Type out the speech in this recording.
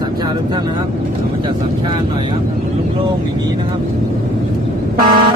สามชาทุกท่านนะครับมาจากสามชาหน่อยครับลุ่มโล่งอย่างนี้นะครับ